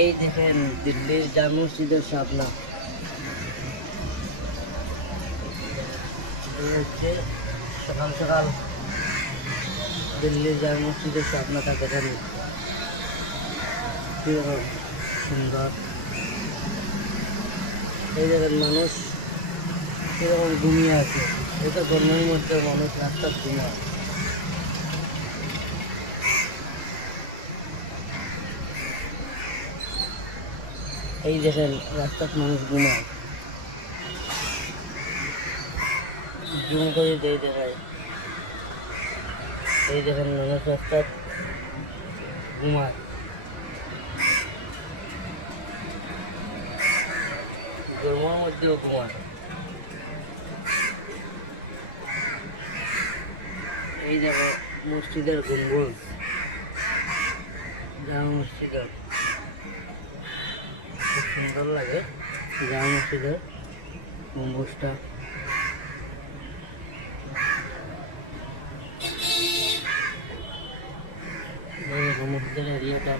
এই দেখেন দিল্লির জামে মসজিদের শাপলা। এই হচ্ছে সকাল সকাল দিল্লির জামে মসজিদের শাপলাটা দেখেন কীরকম সুন্দর। এই দেখেন মানুষ কীরকম ঘুমিয়ে আছে। এটা গরমের মধ্যে মানুষ রাস্তার ঘুমায়। এই দেখেন রাস্তার মানুষ ঘুমায়। জুম করে দিয়ে দেখায়। এই দেখেন মানুষ রাস্তার ঘুমায়। গরমের মধ্যেও ঘুমায়। এই দেখো মসজিদের গম্বুজ, জামে মসজিদের খুব সুন্দর লাগে। জামে মসজিদের গম্বুজটা মসজিদের এরিয়াটা